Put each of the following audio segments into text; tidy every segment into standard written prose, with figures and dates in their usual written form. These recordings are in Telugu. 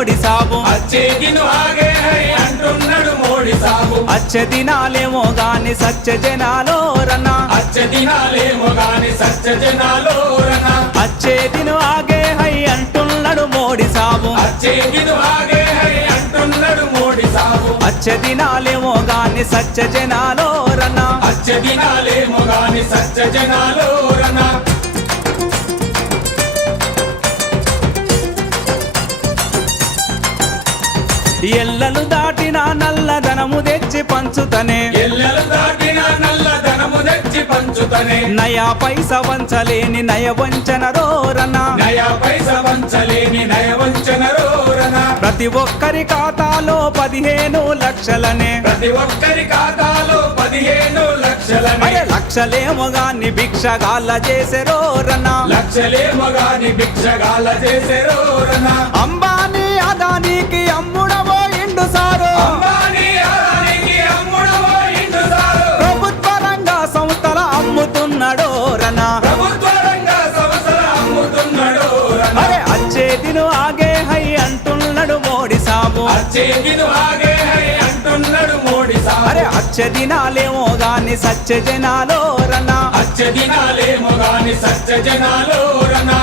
మోడీ సాబు అచ్చే దిన్ ఆగే హై అంటున్నాడు మోడీ సాబు అచ్చే దినాలేమో గాని సత్య జనాలో రన్నా అచ్చే దినాలేమో గాని సత్య జనాలో రన్నా అచ్చే దిన్ ఆగే హై అంటున్నాడు మోడీ సాబు అచ్చే దిన్ ఆగే హై అంటున్నాడు మోడీ సాబు అచ్చే దినాలేమో గాని సత్య జనాలో రన్నా అచ్చే దినాలేమో గాని సత్య జనాలో రన్నా ఎల్లలు దాటిన నల్లధనము తెచ్చి పంచుతనే ఎల్లలు దాటిన నల్లధనము తెచ్చి పంచుతనే నయా పైస వంచలేని నయ వంచన రోరనా నయా పైస వంచలేని నయ వంచన రోరనా ప్రతి ఒక్కరి ఖాతాలో 15 లక్షలనే ప్రతి ఒక్కరి ఖాతాలో 15 లక్షలనే అరే లక్షలేమో గాని భిక్షగాళ్ళ చేసే రోరనా లక్షలేమో గాని భిక్షగాళ్ళ చేసే రోరనా అంబానీ అదానికి అమ్ముడవో ఇండు సారు అంబానీ అదానికి అమ్ముడవో ఇండు సారు ప్రభుత్వ రంగ సంస్థల అమ్ముతున్నాడో రనా ప్రభుత్వ రంగ సంస్థల అమ్ముతున్నాడో రనా అరే అచ్చే దిను ఆగే హై అంటున్నాడు మోడీ సాబు అచ్చే దిన్ ఆగే హై అంటున్నాడు మోడీ సాబు అరే అచ్చే దినాలేమో గాని సత్య జనాలో రనా అచ్చే దినాలేమో గాని సత్య జనాలో రనా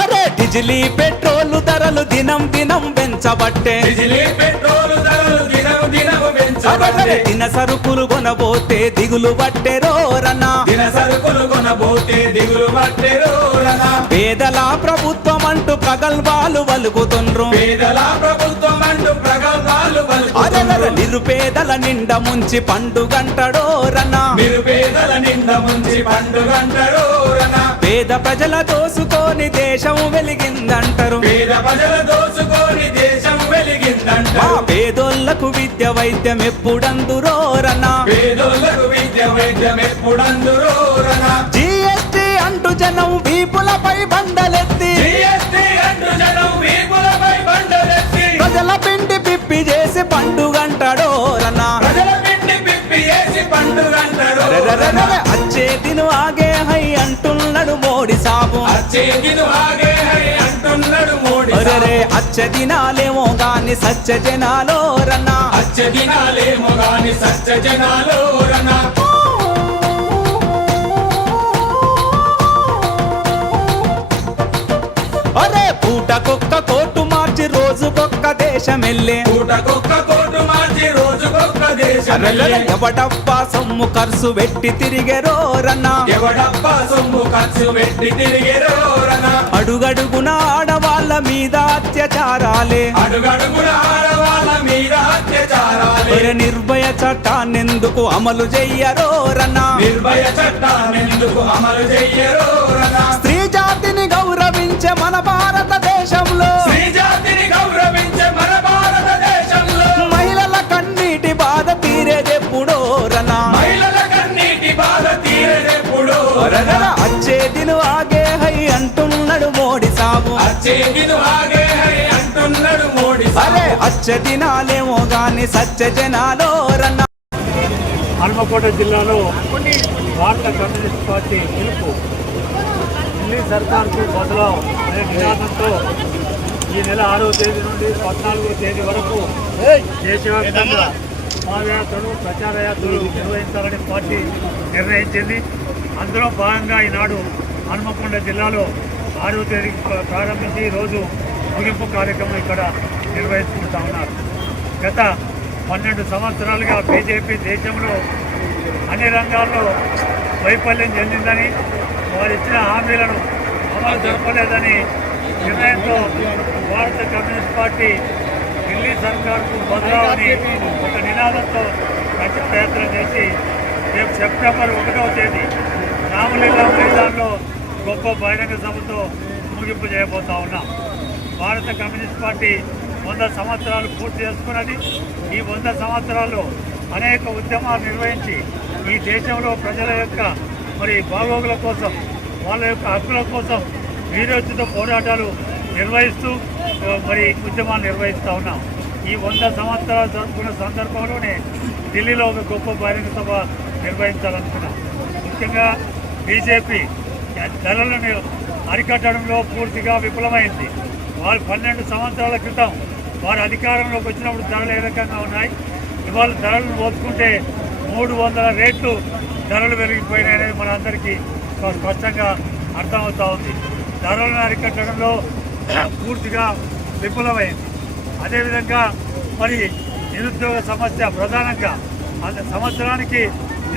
అరే డిజిలీ పెట్రోలు ధరలు దినం దినం పెంచబట్టే బిజిలీ పెట్రోల్ ధరలు దినం దినం అరే పెంచబట్టే దిన సరుకులు కొనబోతే దిగులు బట్టెరో రనా దిన సరుకులు కొనబోతే దిగులు పట్టెరో రనా పేదల ప్రభుత్వం అంటూ ప్రగల్భాలు వలుకుతుండ్రు పేదల ప్రభుత్వం అంటూ ప్రగల్భాలు అరే పలుకుతుండ్రు నిరుపేదల నిండ ముంచి పండుగంటడో రనా నిరుపేదల నిండ ముంచి పండుగంటారు రనా పేద ప్రజల దోసుకొని దేశం వెలిగిందంటారు పేద ప్రజల దోచుకొని దేశం ఆ వెలిగిందంటారు పేదోళ్లకు విద్య వైద్యం ఎప్పుడందురో రనా పేదోళ్లకు విద్య వైద్యం ఎప్పుడందురో రనా జిఎస్టి అంటూ జనం వీపులపై బండలెత్తి జీఎస్టీ అంటూ జనం వీపులపై బండలెత్తి ప్రజల పిండి పిప్పి చేసి పండుగంటడో రనా ప్రజల పిండి పిప్పి వేసి పండుగంటారు అరెరెరెరె, అచ్చే దిను ఆగే హై అంటున్నాడు మోడీ సాబు అచ్చే దిన్ ఆగే హై అంటున్నాడు మోడీ సాబు అరెరే అచ్చే దినాలేమో గాని సత్య జనాలో రన్నా అచ్చే దినాలేమో గాని సత్య జనాలో రనా అరే పూటకొక్క కోటు మార్చి రోజుకొక్క దేశం వెళ్ళే పూటకొక్క కోటు మార్చి రోజుకొక్క దేశం వెళ్ళే. ఎవడబ్బా సొమ్ము ఖర్చు పెట్టి తిరిగెరో రన్నా ఎవడప్ప సొమ్ము ఖర్చు పెట్టి తిరిగేరో రనా అడుగడుగున ఆడవాళ్ళ మీద అత్యాచారాలే అడుగడుగున ఆడవాళ్ళ మీద అత్యాచారాలే ఒరే నిర్భయ చట్టాన్నెందుకు అమలు చెయ్యరో రన్నా నిర్భయ చట్టాన్నెందుకు అమలు చెయ్యరో రనా స్త్రీ జాతిని గౌరవించే మన భారతదేశంలో స్త్రీ జాతిని గౌరవించే మన భారతదేశంలో మహిళల కన్నీటి బాధ తీరేదెప్పుడో రనా మహిళల కన్నీటి బాధ తీరేదెప్పుడో రనా అచ్చే దిను ఆగే హై అంటున్నాడు మోడీ సాబు అచ్చే దిన్ ఆగే హై అంటున్నాడు మోడీ సాబు అరే అచ్చే దినాలేమో గాని సత్య జనాలో రన్నా హన్మకొండ జిల్లాలో భారత కమ్యూనిస్ట్ పార్టీ పిలుపు ఢిల్లీ సర్కార్కు బదలావ్ అనే నినాదంతో ఈ నెల 6వ తేదీ నుండి 14వ తేదీ వరకు దేశవ్యాప్తంగా పాదయాత్రలు ప్రచార యాత్రలు నిర్వహించాలని పార్టీ నిర్ణయించింది. అందులో భాగంగా ఈనాడు హన్మకొండ జిల్లాలో 6వ తేదీ ప్రారంభించి ఈరోజు ముగింపు కార్యక్రమం ఇక్కడ నిర్వహించుకుంటా ఉన్నారు. గత 12 సంవత్సరాలుగా బీజేపీ దేశంలో అన్ని రంగాల్లో వైఫల్యం చెందిందని, వారు ఇచ్చిన హామీలను అమలు జరపలేదని నిర్ణయంతో భారత కమ్యూనిస్ట్ పార్టీ ఢిల్లీ సర్కార్కు బదలావని ఒక నినాదంతో ప్రయత్నం చేసి రేపు సెప్టెంబర్ 1వ తేదీ రామలీలా మైదానంలో గొప్ప బహిరంగ సభతో ముగింపు చేయబోతా ఉన్నాం. భారత కమ్యూనిస్ట్ పార్టీ 100 సంవత్సరాలు పూర్తి చేసుకున్నది. ఈ 100 సంవత్సరాల్లో అనేక ఉద్యమాలు నిర్వహించి ఈ దేశంలో ప్రజల యొక్క బాగోగుల కోసం, వాళ్ళ యొక్క హక్కుల కోసం వీరోచిత పోరాటాలు నిర్వహిస్తూ ఉద్యమాలు నిర్వహిస్తూ ఉన్నాం. ఈ 100 సంవత్సరాలు జరుపుకున్న సందర్భంలోనే ఢిల్లీలో ఒక గొప్ప బహిరంగ సభ నిర్వహించాలనుకున్నాం. ముఖ్యంగా బీజేపీ ధరలను అరికట్టడంలో పూర్తిగా విఫలమైంది. వారు 12 సంవత్సరాల క్రితం వారు అధికారంలోకి వచ్చినప్పుడు ధరలు ఏ రకంగా ఉన్నాయి, ఇవాళ ధరలను పోల్చుకుంటే 300 రేట్లు ధరలు పెరిగిపోయినాయి అనేది మనందరికీ స్పష్టంగా అర్థమవుతూ ఉంది. ధరలను అరికట్టడంలో పూర్తిగా విఫలమైంది. అదేవిధంగా మరి నిరుద్యోగ సమస్య ప్రధానంగా సంవత్సరానికి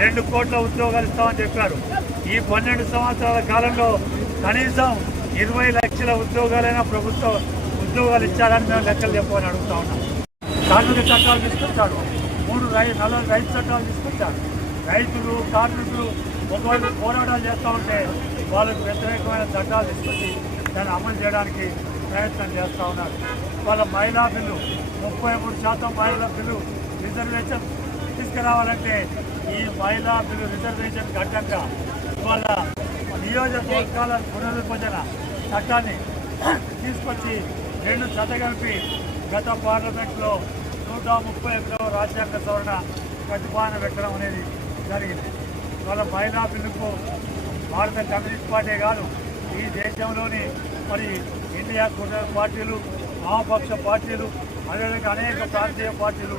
2 కోట్ల ఉద్యోగాలు ఇస్తామని చెప్పారు. ఈ 12 సంవత్సరాల కాలంలో కనీసం 20 లక్షల ఉద్యోగాలైనా ప్రభుత్వ ఉద్యోగాలు ఇచ్చారని మేము లెక్కలు చెప్పమని అడుగుతా ఉన్నాం. కార్మిక చట్టాలు తీసుకొచ్చాడు, 40 రైతు చట్టాలు తీసుకొచ్చాడు. రైతులు కార్మికులు ఒకవేళ పోరాటాలు చేస్తూ ఉంటే వాళ్ళకు వ్యతిరేకమైన చట్టాలు తీసుకొచ్చి దాన్ని అమలు చేయడానికి ప్రయత్నం చేస్తూ ఉన్నారు. వాళ్ళ మహిళా బిల్లు 33% మహిళల బిల్లు రిజర్వేషన్ తీసుకురావాలంటే ఈ మహిళా బిల్లు రిజర్వేషన్ ఘట్టంగా ఇవాళ నియోజకవర్గాల పునర్విభజన చట్టాన్ని తీసుకొచ్చి 2 జతగలిపి గత పార్లమెంట్లో 131వ రాజ్యాంగ సవరణ ప్రతిపాదన పెట్టడం అనేది జరిగింది. ఇవాళ మహిళా బిల్లుకు భారత కమ్యూనిస్ట్ పార్టీ కాదు, ఈ దేశంలోని మరి ఇండియా కూటమి పార్టీలు, వామపక్ష పార్టీలు, అదేవిధంగా అనేక ప్రాంతీయ పార్టీలు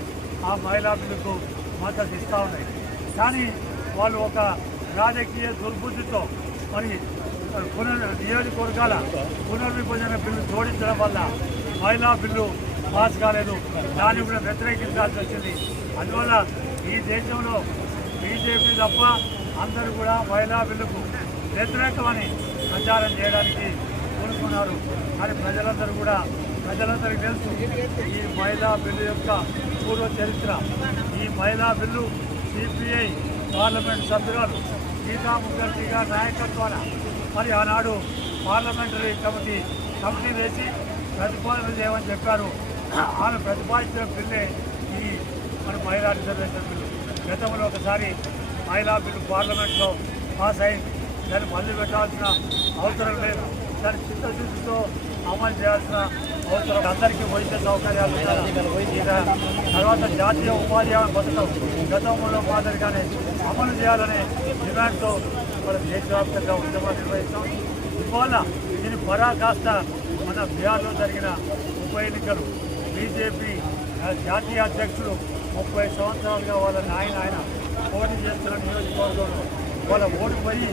ఆ మహిళా బిల్లుకు మద్దతు ఇస్తూ ఉన్నాయి. కానీ వాళ్ళు ఒక రాజకీయ దుర్బుద్ధితో మరి నియోజకవర్గాల పునర్విభజన బిల్లు జోడించడం వల్ల మహిళా బిల్లు పాస్ కాలేదు. దాన్ని కూడా వ్యతిరేకించాల్సి వచ్చింది. అందువల్ల ఈ దేశంలో బీజేపీ తప్ప అందరూ కూడా మహిళా బిల్లుకు వ్యతిరేకమని ప్రచారం చేయడానికి కోరుకున్నారు. కానీ ప్రజలందరికీ తెలుసు ఈ మహిళా బిల్లు యొక్క పూర్వ చరిత్ర. ఈ మహిళా బిల్లు సిపిఐ పార్లమెంట్ సభ్యురాలు గీతా ముఖర్జీ గారి నాయకత్వాన మరి ఆనాడు పార్లమెంటరీ కమిటీ వేసి ప్రతిపాదన చేయమని చెప్పారు. ఆమె ప్రతిపాదించిన బిల్లే ఈ మన మహిళా రిజర్వేషన్ బిల్లు. గతంలో ఒకసారి మహిళా బిల్లు పార్లమెంట్లో పాస్ అయింది. దాన్ని మళ్ళీ పెట్టాల్సిన అవసరం లేదు. దాన్ని చిత్తశుద్ధితో అమలు చేయాల్సిన అవసరం. అందరికీ వైద్య సౌకర్యాలు తర్వాత జాతీయ ఉపాధి హామీ పథకం గతంలో మాదిరిగానే అమలు చేయాలనే డిమాండ్తో మన దేశవ్యాప్తంగా ఉద్యమాలు నిర్వహిస్తాం. ఇవాళ దీని పరాకాష్ట మన బిహార్లో జరిగిన ఉప ఎన్నికలు. బీజేపీ జాతీయ అధ్యక్షుడు 30 సంవత్సరాలుగా వాళ్ళ ఆయన పోటీ చేస్తున్న నియోజకవర్గంలో వాళ్ళ ఓడిపోయి